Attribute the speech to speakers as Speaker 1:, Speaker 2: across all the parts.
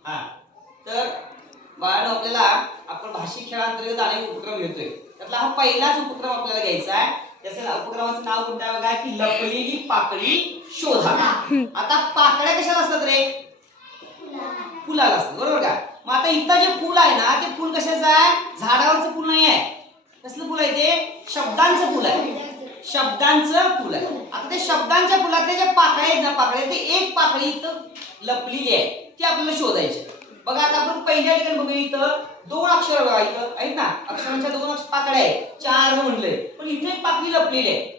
Speaker 1: हा तर बाळांनो आपल्याला आपण भाषिक खेळांतर्गत अनेक उपक्रम घेतोय. त्यातला हा पहिलाच उपक्रम आपल्याला घ्यायचा आहे. त्याच्या उपक्रमाचं नाव कोणतं आहे बघा की लपलेली पाकळी शोधा. आता पाकळ्या कशाला असतात रे? फुलाला असतात बरोबर का? मग आता इथं जे फुल आहे ना ते फुल कशाचं आहे? झाडावरचं फुल नाही आहे. कसलं फुल आहे ते? शब्दांचं फुल आहे. शब्दांचं फुल आहे. आता ते शब्दांच्या फुलातले जे पाकळ्या आहेत ना पाकळ्या ते एक पाकळी इथं लपलेली आहे ती आपल्याला शोधायची. बघा आता आपण पहिल्या ठिकाणी बघूया इथं दोन अक्षर बघा इथं आहेत ना अक्षरांच्या दोन अक्षर पाकळ्या आहेत. चार म्हणलंय पण इथे एक पाकळी लपलेली आहे.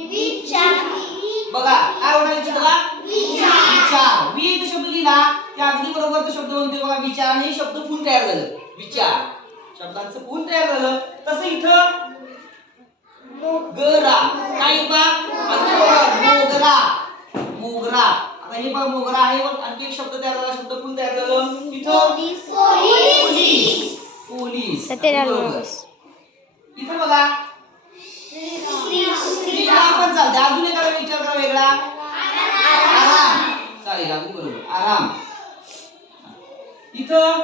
Speaker 1: बघा काय म्हणायचं त्याला? विचार. विद शब्द लिहिला त्या अगदी बरोबर तो शब्द म्हणतोय बघा विचार आणि शब्द फुल तयार झालं. विचार शब्दांचं फुल तयार झालं. तसं इथं गरा काय बा मोगरा. मोगरा आता हे बघ मोगरा आहे पण आणखी एक शब्द तयार झाला. शब्द फुल तयार झालं. इथं पोलीस. इथं बघा श्रीराम पण चालते. अजून एक विचार करा वेगळा. आराम चालेल अगदी बरोबर आराम. इथं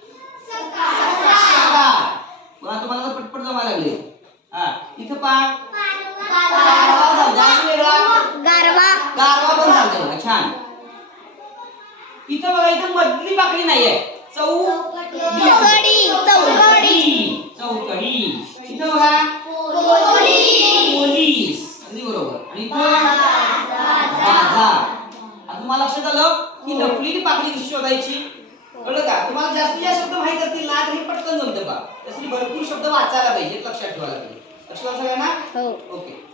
Speaker 1: सकाळ बघा तुम्हाला तर पटपट जमायला लागले. हा इथं गारवा चालते. अजून वेगळा गारवा पण चालते बघा छान. इथं बघा इथं मधली पाकळी नाहीये. चौकडी. इथं बघा पोलीस अगदी बरोबर. आणि इथं बाजार. आता तुम्हाला लक्षात आलं की लपलेली पाकळी कशी शोधायची कळलं का? तुम्हाला जास्तीत जास्त शब्द माहित असतील ना तर हे पटकन जमतं बा. त्यासाठी भरपूर शब्द वाचायला पाहिजे लक्षात ठेवायला पाहिजे. लक्षात आलं सगळ्यांना? ओके.